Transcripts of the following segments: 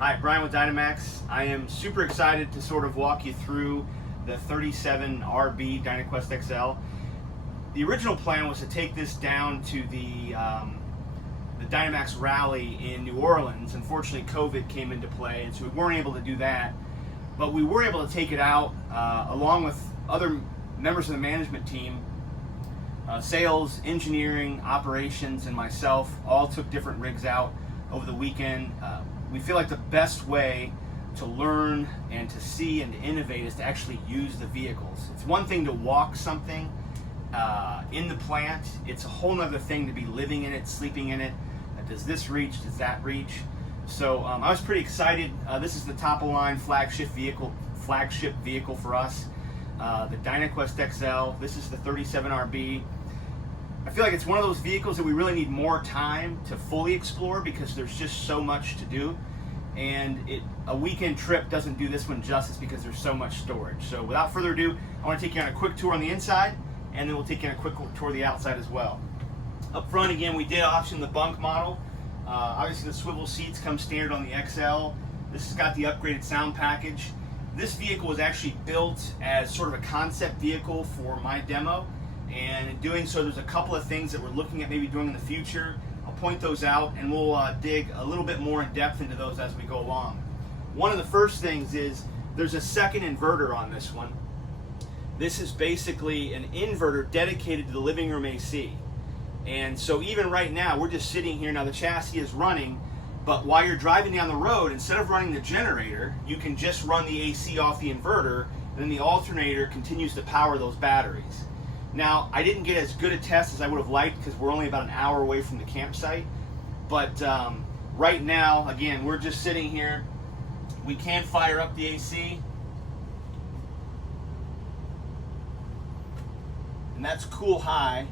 Hi, Brian with Dynamax. I am super excited to sort of walk you through the 37RB DynaQuest XL. The original plan was to take this down to the Dynamax rally in New Orleans. Unfortunately, COVID came into play, and so we weren't able to do that. But we were able to take it out along with other members of the management team. Sales, engineering, operations, and myself all took different rigs out over the weekend. We feel like the best way to learn and to see and to innovate is to actually use the vehicles. It's one thing to walk something in the plant. It's a whole other thing to be living in it, sleeping in it. Does this reach? Does that reach? So I was pretty excited. This is the top of line flagship vehicle for us. The DynaQuest XL. This is the 37RB. I feel like it's one of those vehicles that we really need more time to fully explore because there's just so much to do, and a weekend trip doesn't do this one justice because there's so much storage. So without further ado, I want to take you on a quick tour on the inside, and then we'll take you on a quick tour of the outside as well. Up front, again, we did option the Bunk model. Obviously the swivel seats come standard on the XL. This has got the upgraded sound package. This vehicle was actually built as sort of a concept vehicle for my demo. And in doing so, there's a couple of things that we're looking at maybe doing in the future. I'll point those out, and we'll dig a little bit more in depth into those as we go along. One of the first things is there's a second inverter on this one. This is basically an inverter dedicated to the living room AC. And so even right now, we're just sitting here. Now the chassis is running, but while you're driving down the road, instead of running the generator, you can just run the AC off the inverter, and then the alternator continues to power those batteries. Now, I didn't get as good a test as I would have liked because we're only about an hour away from the campsite. But right now, again, we're just sitting here. We can fire up the AC. And that's cool high.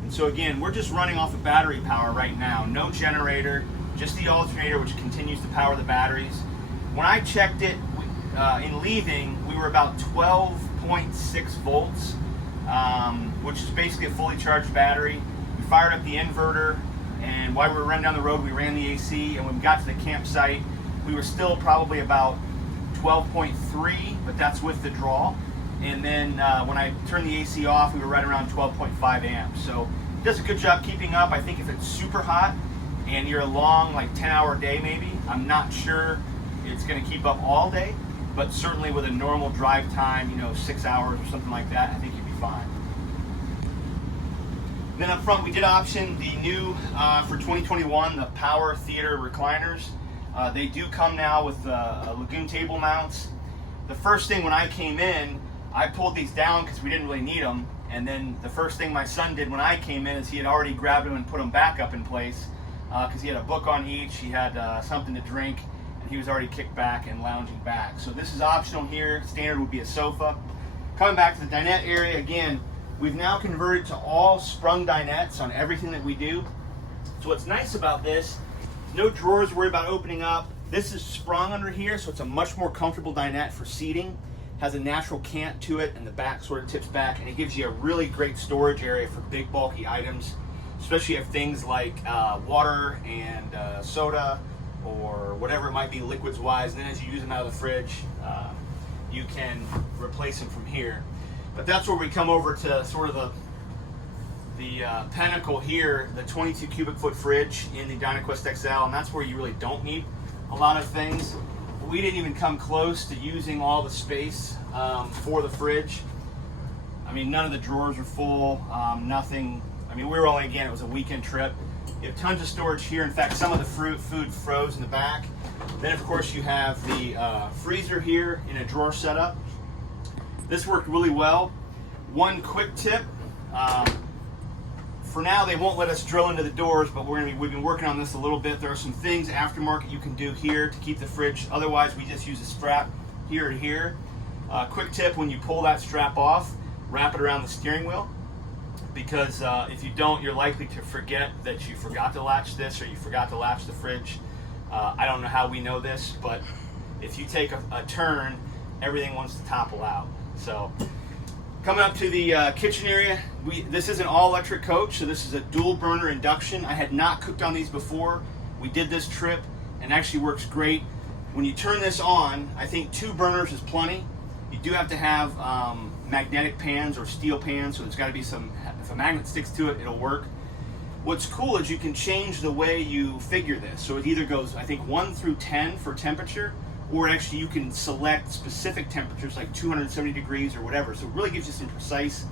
And so again, we're just running off of battery power right now. No generator, just the alternator, which continues to power the batteries. When I checked it in leaving, we were about 12.6 volts, which is basically a fully charged battery. We fired up the inverter, and while we were running down the road, we ran the AC, and when we got to the campsite, we were still probably about 12.3, but that's with the draw. And then when I turned the AC off, we were right around 12.5 amps. So it does a good job keeping up. I think if it's super hot and you're a long, like 10-hour day maybe, I'm not sure it's going to keep up all day. But certainly with a normal drive time, 6 hours or something like that, I think you'd be fine. Then up front, we did option the new, for 2021, the Power Theater recliners. They do come now with Lagoon table mounts. The first thing when I came in, I pulled these down because we didn't really need them. And then the first thing my son did when I came in is he had already grabbed them and put them back up in place because he had a book on each, he had something to drink, he was already kicked back and lounging back. So this is optional here. Standard would be a sofa. Coming back to the dinette area, again, we've now converted to all sprung dinettes on everything that we do. So what's nice about this, no drawers worried about opening up. This is sprung under here, so it's a much more comfortable dinette for seating. Has a natural cant to it, and the back sort of tips back, and it gives you a really great storage area for big bulky items, especially if things like water and soda, or whatever it might be liquids wise, and then as you use them out of the fridge, you can replace them from here. But that's where we come over to sort of the pinnacle here, the 22 cubic foot fridge in the DynaQuest XL, and that's where you really don't need a lot of things. We didn't even come close to using all the space for the fridge. I mean, none of the drawers were full, nothing. I mean, we were only, again, it was a weekend trip. You have tons of storage here. In fact, some of the food froze in the back. Then, of course, you have the freezer here in a drawer setup. This worked really well. One quick tip. For now, they won't let us drill into the doors, but we've been working on this a little bit. There are some things aftermarket you can do here to keep the fridge. Otherwise, we just use a strap here to here. Quick tip, when you pull that strap off, wrap it around the steering wheel. Because if you don't, you're likely to forget that you forgot to latch this or you forgot to latch the fridge. I don't know how we know this, but if you take a turn, everything wants to topple out. So coming up to the kitchen area, this is an all-electric coach, so this is a dual burner induction. I had not cooked on these before. We did this trip and it actually works great. When you turn this on, I think 2 burners is plenty. You do have to have magnetic pans or steel pans, so there's got to be some, if a magnet sticks to it, it'll work. What's cool is you can change the way you figure this. So it either goes, I think, 1 through 10 for temperature, or actually you can select specific temperatures like 270 degrees or whatever. So it really gives you some precise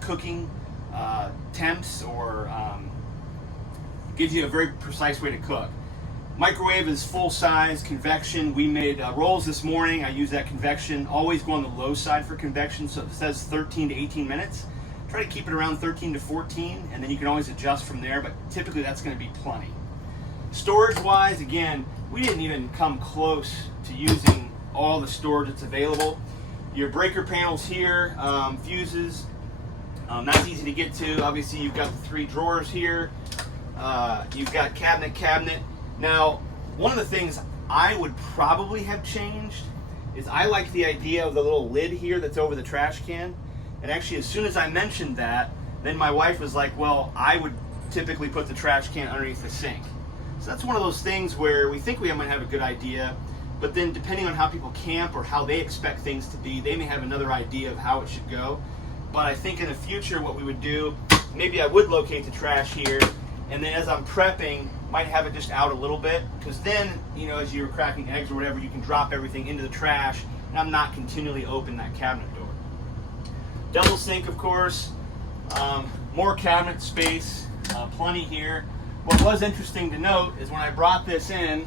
cooking temps, or gives you a very precise way to cook. Microwave is full size convection. We made rolls this morning. I use that convection. Always go on the low side for convection, so it says 13 to 18 minutes. Try to keep it around 13 to 14, and then you can always adjust from there, but typically that's going to be plenty. Storage wise, again, we didn't even come close to using all the storage that's available. Your breaker panels here, fuses, not easy to get to. Obviously you've got the 3 drawers here. You've got cabinet. Now, one of the things I would probably have changed is I like the idea of the little lid here that's over the trash can. And actually, as soon as I mentioned that, then my wife was like, well, I would typically put the trash can underneath the sink. So that's one of those things where we think we might have a good idea, but then depending on how people camp or how they expect things to be, they may have another idea of how it should go. But I think in the future what we would do, maybe I would locate the trash here, and then as I'm prepping, might have it just out a little bit, because then, you know, as you're cracking eggs or whatever, you can drop everything into the trash, and I'm not continually opening that cabinet door. Double sink, of course, more cabinet space, plenty here. What was interesting to note is when I brought this in,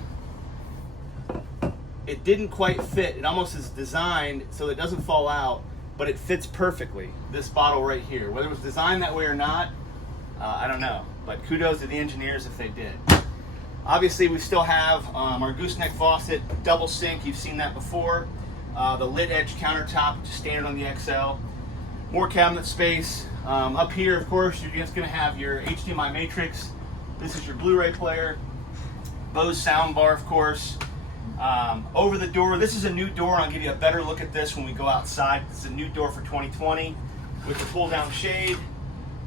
it didn't quite fit. It almost is designed so it doesn't fall out, but it fits perfectly, this bottle right here. Whether it was designed that way or not, I don't know, but kudos to the engineers if they did. Obviously, we still have our gooseneck faucet, double sink. You've seen that before. The lid edge countertop, which is standard on the XL. More cabinet space. Up here, of course, you're just going to have your HDMI matrix. This is your Blu-ray player. Bose soundbar, of course. Over the door, this is a new door. I'll give you a better look at this when we go outside. This is a new door for 2020 with the pull-down shade.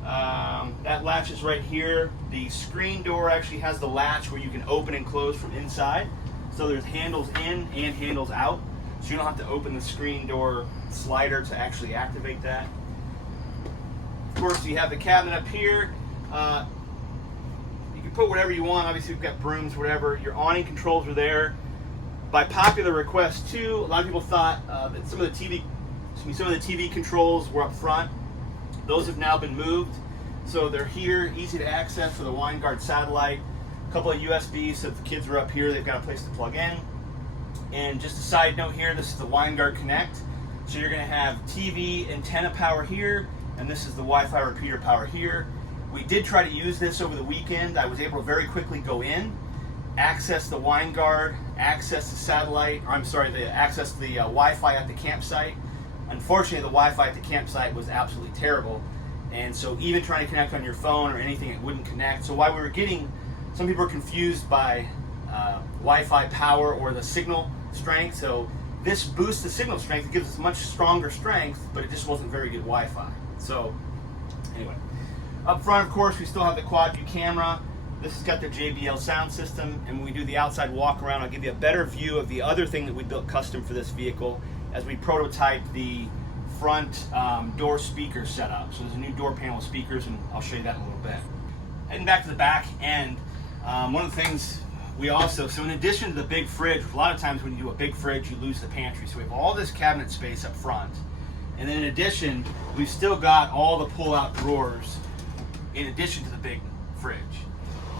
That latch is right here. The screen door actually has the latch where you can open and close from inside. So there's handles in and handles out. So you don't have to open the screen door slider to actually activate that. Of course, you have the cabinet up here. You can put whatever you want. Obviously, we've got brooms, whatever. Your awning controls are there. By popular request, too, a lot of people thought that some of the TV controls were up front. Those have now been moved, so they're here, easy to access for the WineGuard satellite. A couple of USBs, so if the kids are up here, they've got a place to plug in. And just a side note here, this is the WineGuard Connect. So you're going to have TV antenna power here, and this is the Wi-Fi repeater power here. We did try to use this over the weekend. I was able to very quickly go in, access the WineGuard, access the satellite, access the Wi-Fi at the campsite. Unfortunately, the Wi-Fi at the campsite was absolutely terrible, and so even trying to connect on your phone or anything, it wouldn't connect. So while we were getting, some people were confused by Wi-Fi power or the signal strength. So this boosts the signal strength. It gives us much stronger strength, but it just wasn't very good Wi-Fi. So anyway, up front, of course, we still have the quad view camera. This has got the JBL sound system, and when we do the outside walk around, I'll give you a better view of the other thing that we built custom for this vehicle as we prototype the front door speaker setup. So there's a new door panel with speakers, and I'll show you that in a little bit. Heading back to the back end, one of the things we also, so in addition to the big fridge, a lot of times when you do a big fridge, you lose the pantry. So we have all this cabinet space up front. And then in addition, we've still got all the pull-out drawers in addition to the big fridge.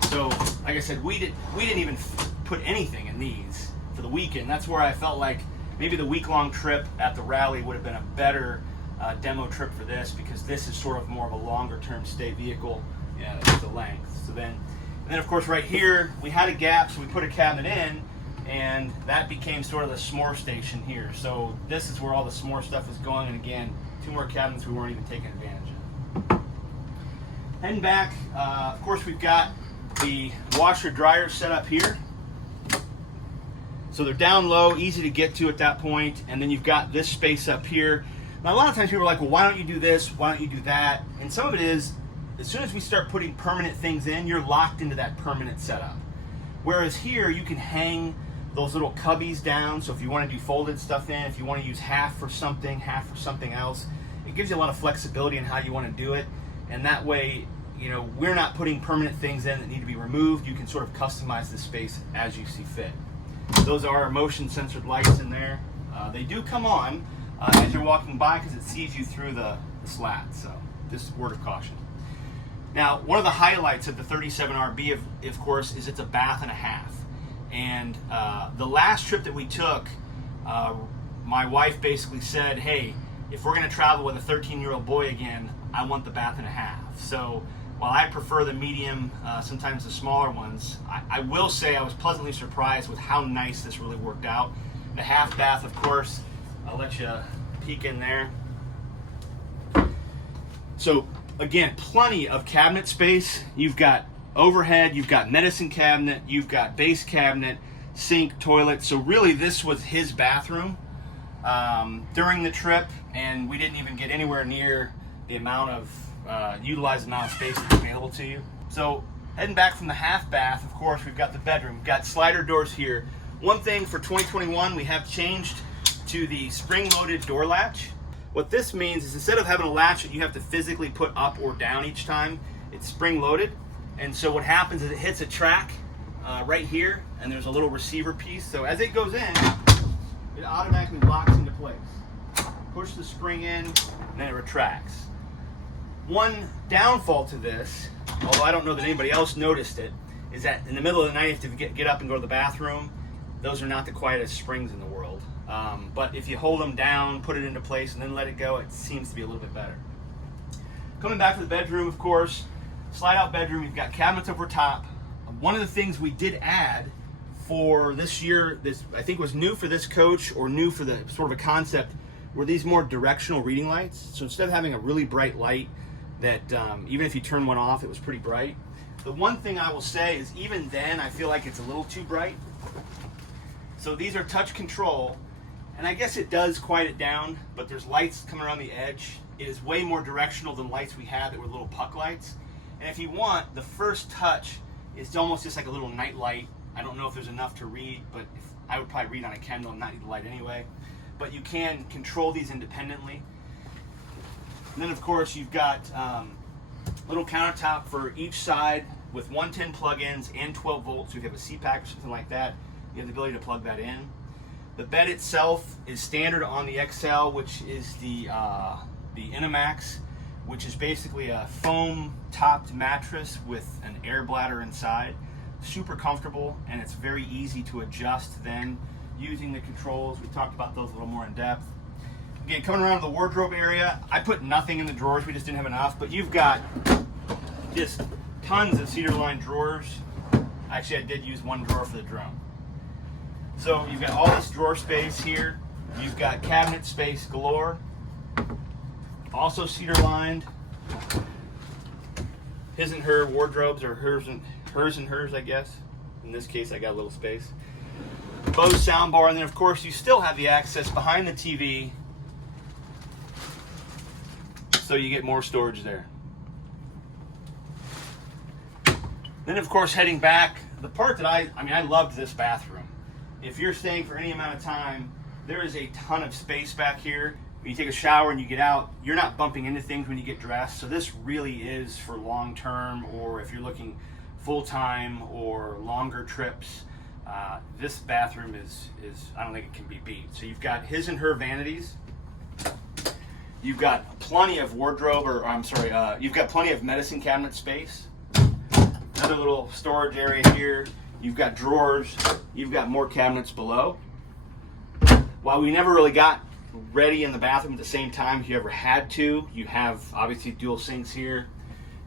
So, like I said, we didn't even put anything in these for the weekend. That's where I felt like maybe the week-long trip at the rally would have been a better demo trip for this, because this is sort of more of a longer-term stay vehicle, the length. So then, and then of course right here we had a gap, so we put a cabinet in, and that became sort of the s'more station here. So this is where all the s'more stuff is going, and again, 2 more cabinets we weren't even taking advantage of. Heading back, of course we've got the washer dryer set up here. So they're down low, easy to get to at that point, and then you've got this space up here. Now a lot of times people are like, well, why don't you do this, why don't you do that? And some of it is, as soon as we start putting permanent things in, you're locked into that permanent setup. Whereas here, you can hang those little cubbies down. So if you want to do folded stuff in, if you want to use half for something, half for something else, it gives you a lot of flexibility in how you want to do it. And that way, you know, we're not putting permanent things in that need to be removed. You can sort of customize the space as you see fit. Those are motion sensored lights in there. They do come on as you're walking by because it sees you through the slats. So just word of caution. Now, one of the highlights of the 37RB, of course, is it's a bath and a half. And the last trip that we took, my wife basically said, hey, if we're going to travel with a 13-year-old boy again, I want the bath and a half. So while I prefer the medium, sometimes the smaller ones, I will say I was pleasantly surprised with how nice this really worked out. The half bath, of course, I'll let you peek in there. So again, plenty of cabinet space. You've got overhead, you've got medicine cabinet, you've got base cabinet, sink, toilet. So really this was his bathroom during the trip, and we didn't even get anywhere near the amount of utilized amount of space that's available to you. So heading back from the half bath, of course, we've got the bedroom. We've got slider doors here. One thing for 2021, we have changed to the spring-loaded door latch. What this means is instead of having a latch that you have to physically put up or down each time, it's spring-loaded. And so what happens is it hits a track right here, and there's a little receiver piece. So as it goes in, it automatically locks into place. Push the spring in, and then it retracts. One downfall to this, although I don't know that anybody else noticed it, is that in the middle of the night, you have to get up and go to the bathroom. Those are not the quietest springs in the world. But if you hold them down, put it into place, and then let it go, it seems to be a little bit better. Coming back to the bedroom, of course, slide out bedroom, you've got cabinets over top. One of the things we did add for this year, this I think was new for this coach or new for the sort of a concept, were these more directional reading lights. So instead of having a really bright light that even if you turn one off, it was pretty bright. The one thing I will say is even then, I feel like it's a little too bright. So these are touch control, and I guess it does quiet it down, but there's lights coming around the edge. It is way more directional than lights we had that were little puck lights. And if you want, the first touch is almost just like a little night light. I don't know if there's enough to read, but I would probably read on a Kindle and not need the light anyway. But you can control these independently. And then of course you've got little countertop for each side with 110 plug-ins and 12 volts. So if you have a CPAC or something like that, you have the ability to plug that in. The bed itself is standard on the XL, which is the Dynamax, which is basically a foam-topped mattress with an air bladder inside. Super comfortable, and it's very easy to adjust then using the controls. We talked about those a little more in depth. Again, coming around to the wardrobe area, I put nothing in the drawers. We just didn't have enough, but you've got just tons of cedar-lined drawers. Actually, I did use one drawer for the drone. So you've got all this drawer space here. You've got cabinet space galore. Also cedar lined. His and her wardrobes, or hers and hers, I guess. In this case, I got a little space. Bose soundbar, and then of course you still have the access behind the TV, so you get more storage there. Then of course heading back, the part that I loved this bathroom. If you're staying for any amount of time, there is a ton of space back here. When you take a shower and you get out, you're not bumping into things when you get dressed. So this really is for long term, or if you're looking full time or longer trips. This bathroom is I don't think it can be beat. So you've got his and her vanities. You've got plenty of wardrobe, or you've got plenty of medicine cabinet space. Another little storage area here. You've got drawers. You've got more cabinets below. While we never really got ready in the bathroom at the same time, if you ever had to, you have obviously dual sinks here.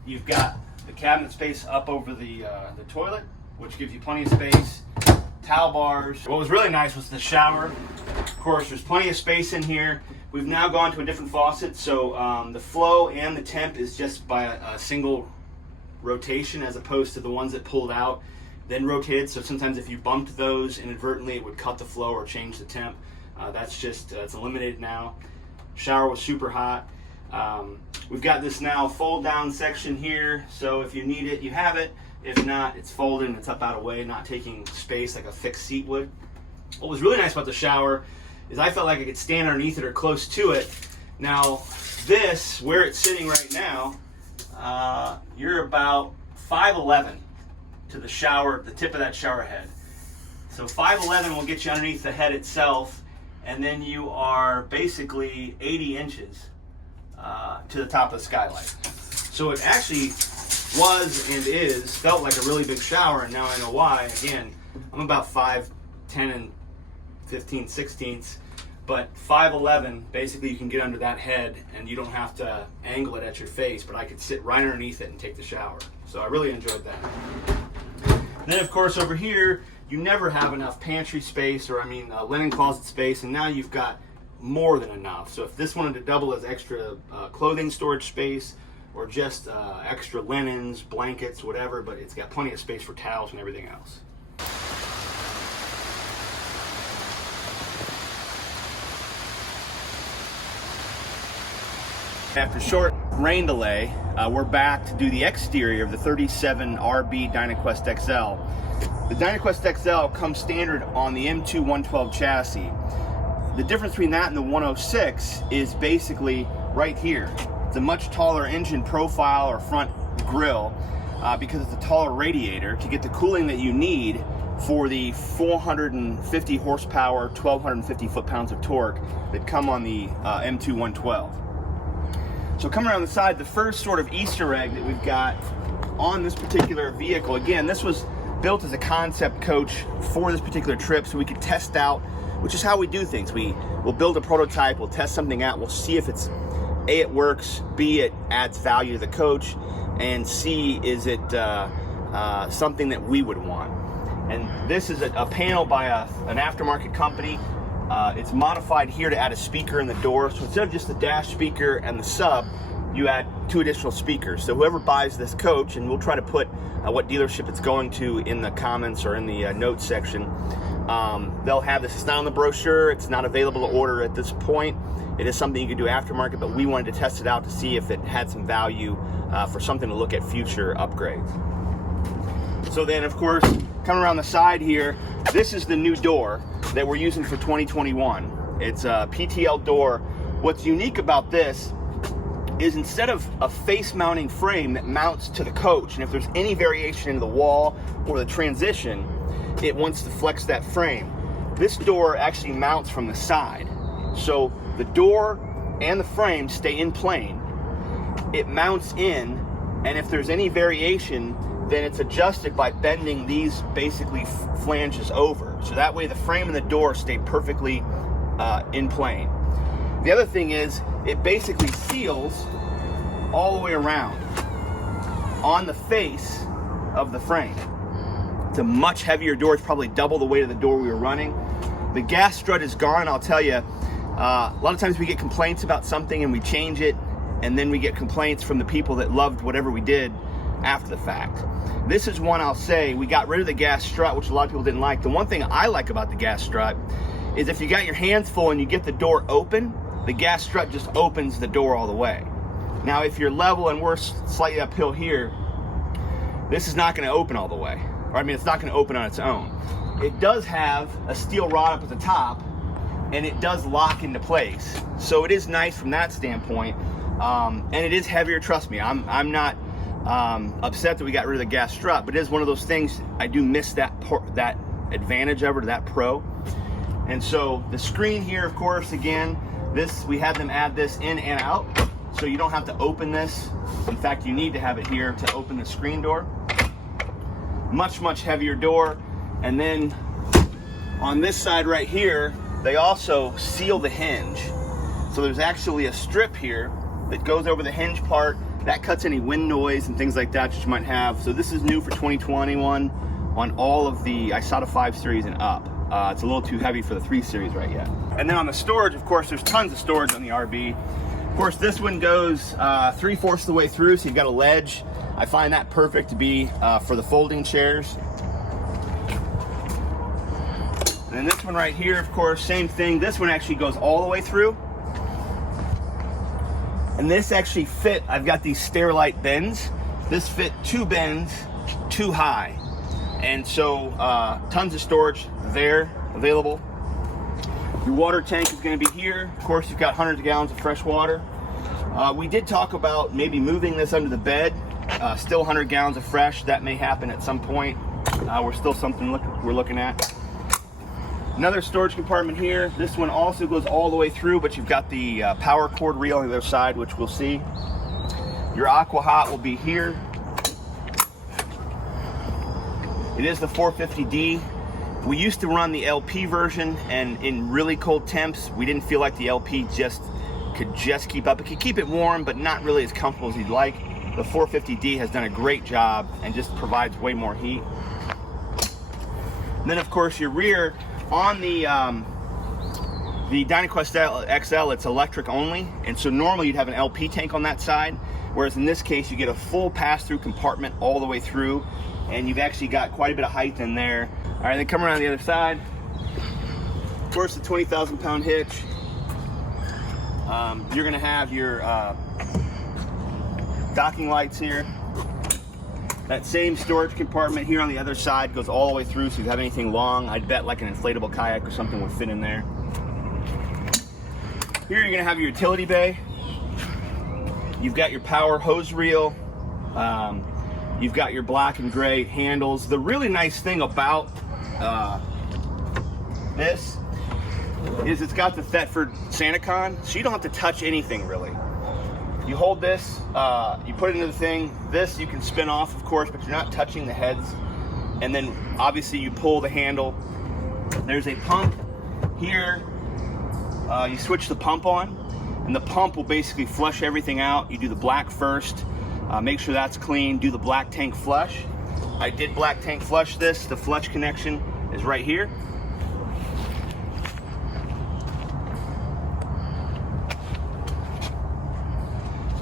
You've got the cabinet space up over the toilet, which gives you plenty of space. Towel bars. What was really nice was the shower. Of course, there's plenty of space in here. We've now gone to a different faucet, so the flow and the temp is just by a single rotation, as opposed to the ones that pulled out then rotated. So sometimes if you bumped those inadvertently, it would cut the flow or change the temp. That's just it's eliminated now. Shower was super hot. We've got this now fold down section here, so if you need it, you have it. If not, it's folding, it's up out of the way, not taking space like a fixed seat would. What was really nice about the shower is I felt like I could stand underneath it or close to it. Now, this, where it's sitting right now, you're about 5'11" to the shower, the tip of that shower head. So 5'11" will get you underneath the head itself, and then you are basically 80 inches to the top of the skylight. So it actually was and felt like a really big shower, and now I know why. Again, I'm about 5'10" and 15/16, but 5'11", basically you can get under that head and you don't have to angle it at your face, but I could sit right underneath it and take the shower. So I really enjoyed that. Then of course over here, you never have enough pantry space, or linen closet space, and now you've got more than enough. So if this wanted to double as extra clothing storage space, or just extra linens, blankets, whatever, but it's got plenty of space for towels and everything else. After a short rain delay, we're back to do the exterior of the 37 RB DynaQuest XL. The DynaQuest XL comes standard on the M2 112 chassis. The difference between that and the 106 is basically right here. It's a much taller engine profile or front grille because it's a taller radiator to get the cooling that you need for the 450 horsepower, 1,250 foot-pounds of torque that come on the M2 112. So coming around the side, the first sort of Easter egg that we've got on this particular vehicle, again, this was built as a concept coach for this particular trip so we could test out, which is how we do things. We'll build a prototype, we'll test something out, we'll see if it's A, it works, B, it adds value to the coach, and C, is it something that we would want. And this is a panel by an aftermarket company. It's modified here to add a speaker in the door. So instead of just the dash speaker and the sub, you add 2 additional speakers. So whoever buys this coach, and we'll try to put what dealership it's going to in the comments or in the notes section, they'll have this. It's not on the brochure. It's not available to order at this point. It is something you could do aftermarket, but we wanted to test it out to see if it had some value for something to look at future upgrades. So then, of course, coming around the side here, this is the new door that we're using for 2021. It's a PTL door. What's unique about this is instead of a face mounting frame that mounts to the coach, and if there's any variation in the wall or the transition, it wants to flex that frame. This door actually mounts from the side. So the door and the frame stay in plane. It mounts in, and if there's any variation, then it's adjusted by bending these basically flanges over. So that way the frame and the door stay perfectly in plane. The other thing is it basically seals all the way around on the face of the frame. It's a much heavier door. It's probably double the weight of the door we were running. The gas strut is gone. I'll tell you, a lot of times we get complaints about something and we change it, and then we get complaints from the people that loved whatever we did after the fact. This is one I'll say, we got rid of the gas strut, which a lot of people didn't like. The one thing I like about the gas strut is if you got your hands full and you get the door open, the gas strut just opens the door all the way. Now if you're level and we're slightly uphill here, this is not going to open all the way. Or it's not going to open on its own. It does have a steel rod up at the top, and it does lock into place. So it is nice from that standpoint, and it is heavier, trust me. I'm not upset that we got rid of the gas strut, but it is one of those things I do miss that advantage over to that pro. And so the screen here, of course, again, we had them add this in and out, so you don't have to open this. In fact, you need to have it here to open the screen door. Much, much heavier door. And then on this side right here, they also seal the hinge. So there's actually a strip here that goes over the hinge part. That cuts any wind noise and things like that you might have. So this is new for 2021 on all of the ISATA 5 series and up. It's a little too heavy for the 3 series right yet. And then on the storage, of course, there's tons of storage on the RB. Of course, this one goes 3/4 of the way through, so you've got a ledge. I find that perfect to be for the folding chairs. And then this one right here, of course, same thing. This one actually goes all the way through. And this actually fit, I've got these Stairlight bends. This fit 2 bends too high. And so tons of storage there available. Your water tank is going to be here. Of course, you've got hundreds of gallons of fresh water. We did talk about maybe moving this under the bed. Still 100 gallons of fresh. That may happen at some point. We're still something we're looking at. Another storage compartment here. This one also goes all the way through, but you've got the power cord reel on the other side, which we'll see. Your aqua hot will be here. It is the 450D. We used to run the LP version, and in really cold temps, we didn't feel like the LP could just keep up. It could keep it warm, but not really as comfortable as you'd like. The 450D has done a great job and just provides way more heat. And then, of course, your rear on the DynaQuest XL, it's electric only, and so normally you'd have an LP tank on that side, whereas in this case, you get a full pass-through compartment all the way through, and you've actually got quite a bit of height in there. All right, then come around the other side. Of course, the 20,000-pound hitch. You're gonna have your docking lights here. That same storage compartment here on the other side goes all the way through, so if you have anything long, I'd bet like an inflatable kayak or something would fit in there. Here you're gonna have your utility bay. You've got your power hose reel. You've got your black and gray handles. The really nice thing about this is it's got the Thetford Santicon, so you don't have to touch anything really. You hold this, you put it into the thing. This you can spin off, of course, but you're not touching the heads. And then obviously you pull the handle. There's a pump here. You switch the pump on, and the pump will basically flush everything out. You do the black first. Make sure that's clean. Do the black tank flush. I did black tank flush this. The flush connection is right here.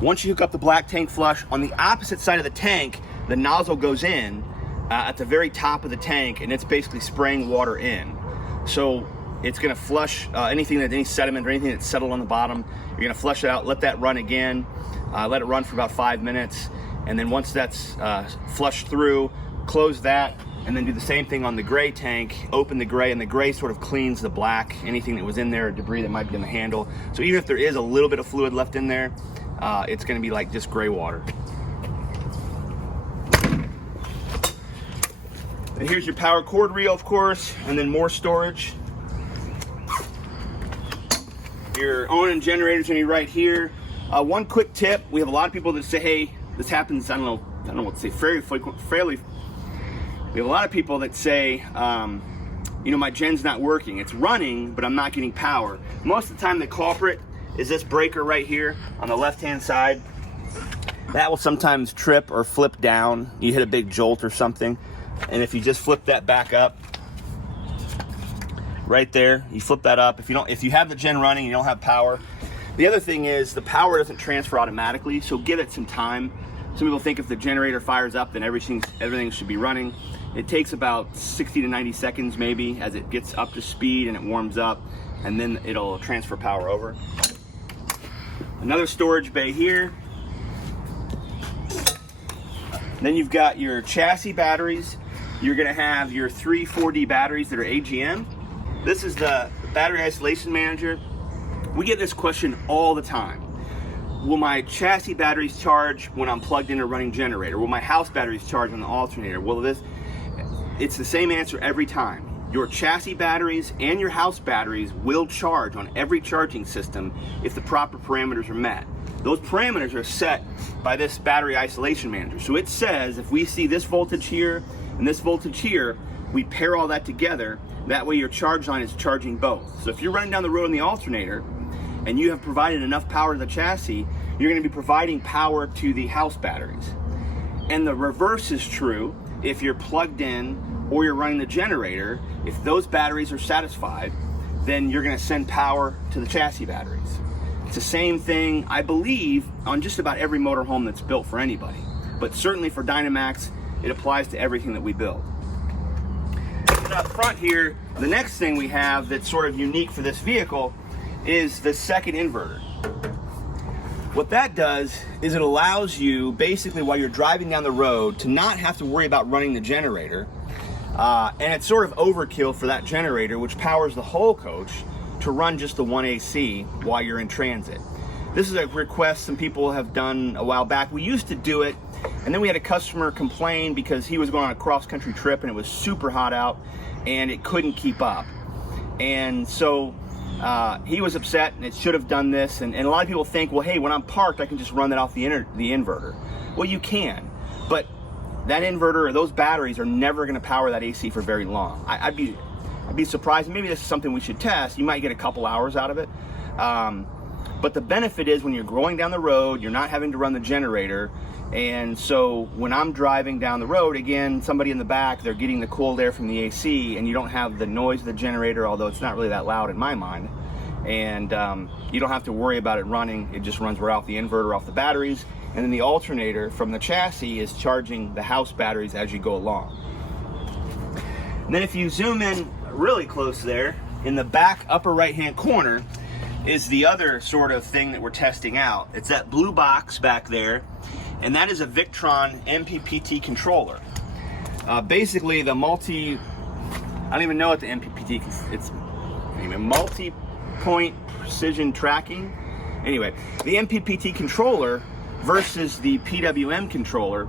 Once you hook up the black tank flush, on the opposite side of the tank, the nozzle goes in at the very top of the tank, and it's basically spraying water in. So it's gonna flush any sediment or anything that's settled on the bottom. You're gonna flush it out, let that run again. Let it run for about 5 minutes, and then once that's flushed through, close that, and then do the same thing on the gray tank. Open the gray, and the gray sort of cleans the black, anything that was in there, debris that might be in the handle. So even if there is a little bit of fluid left in there, it's gonna be like just gray water. And here's your power cord reel, of course, and then more storage. Your own generator's gonna be right here. One quick tip: we have a lot of people that say, "Hey, this happens." I don't know what to say. Fairly. We have a lot of people that say, "You know, my gen's not working. It's running, but I'm not getting power." Most of the time, the culprit is this breaker right here on the left-hand side. That will sometimes trip or flip down. You hit a big jolt or something, and if you just flip that back up, right there, you flip that up. If you have the gen running, you don't have power. The other thing is the power doesn't transfer automatically, so give it some time. Some people think if the generator fires up, then everything should be running. It takes about 60 to 90 seconds maybe as it gets up to speed and it warms up, and then it'll transfer power over. Another storage bay here. Then you've got your chassis batteries. You're gonna have your 3 4D batteries that are AGM. This is the battery isolation manager. We get this question all the time. Will my chassis batteries charge when I'm plugged in a running generator? Will my house batteries charge on the alternator? It's the same answer every time. Your chassis batteries and your house batteries will charge on every charging system if the proper parameters are met. Those parameters are set by this battery isolation manager. So it says if we see this voltage here and this voltage here, we pair all that together. That way your charge line is charging both. So if you're running down the road on the alternator and you have provided enough power to the chassis, you're going to be providing power to the house batteries. And the reverse is true if you're plugged in or you're running the generator. If those batteries are satisfied, then you're going to send power to the chassis batteries. It's the same thing, I believe, on just about every motorhome that's built for anybody. But certainly for Dynamax, it applies to everything that we build. And up front here, the next thing we have that's sort of unique for this vehicle is the second inverter. What that does is it allows you, basically while you're driving down the road, to not have to worry about running the generator. And it's sort of overkill for that generator, which powers the whole coach, to run just the one AC while you're in transit. This is a request some people have done a while back. We used to do it, and then we had a customer complain because he was going on a cross-country trip and it was super hot out and it couldn't keep up. And so he was upset, and it should have done this. And a lot of people think, well, hey, when I'm parked, I can just run that off the inverter. Well, you can, but that inverter or those batteries are never going to power that AC for very long. I'd be surprised. Maybe this is something we should test. You might get a couple hours out of it. But the benefit is when you're going down the road, you're not having to run the generator. And so when I'm driving down the road, again, somebody in the back, they're getting the cold air from the AC, and you don't have the noise of the generator, although it's not really that loud in my mind. And you don't have to worry about it running. It just runs right off the inverter, off the batteries. And then the alternator from the chassis is charging the house batteries as you go along. And then if you zoom in really close there, in the back upper right-hand corner is the other sort of thing that we're testing out. It's that blue box back there, and that is a Victron MPPT controller. Basically the I don't even know what the MPPT, it's anyway, multi-point precision tracking. Anyway, the MPPT controller versus the PWM controller,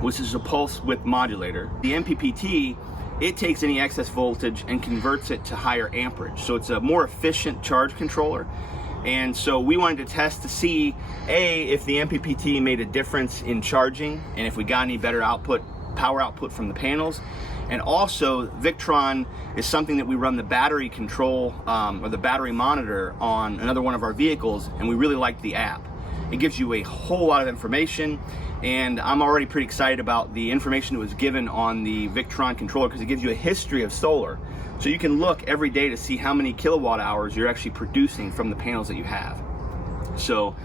which is a pulse width modulator. The MPPT, it takes any excess voltage and converts it to higher amperage. So it's a more efficient charge controller. And so we wanted to test to see, A, if the MPPT made a difference in charging and if we got any better power output from the panels. And also, Victron is something that we run the battery control or the battery monitor on another one of our vehicles, and we really like the app. It gives you a whole lot of information, and I'm already pretty excited about the information that was given on the Victron controller because it gives you a history of solar. So you can look every day to see how many kilowatt hours you're actually producing from the panels that you have. So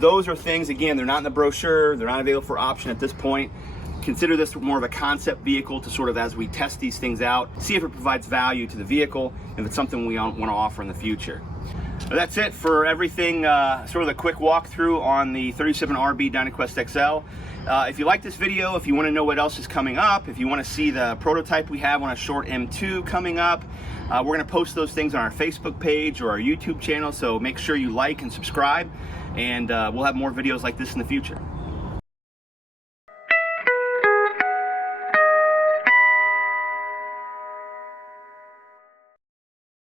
those are things, again, they're not in the brochure, they're not available for option at this point. Consider this more of a concept vehicle to sort of, as we test these things out, see if it provides value to the vehicle, if it's something we want to offer in the future. That's it for everything, sort of the quick walkthrough on the 37RB DynaQuest XL. If you like this video, if you want to know what else is coming up, if you want to see the prototype we have on a short M2 coming up, we're going to post those things on our Facebook page or our YouTube channel, so make sure you like and subscribe, and we'll have more videos like this in the future.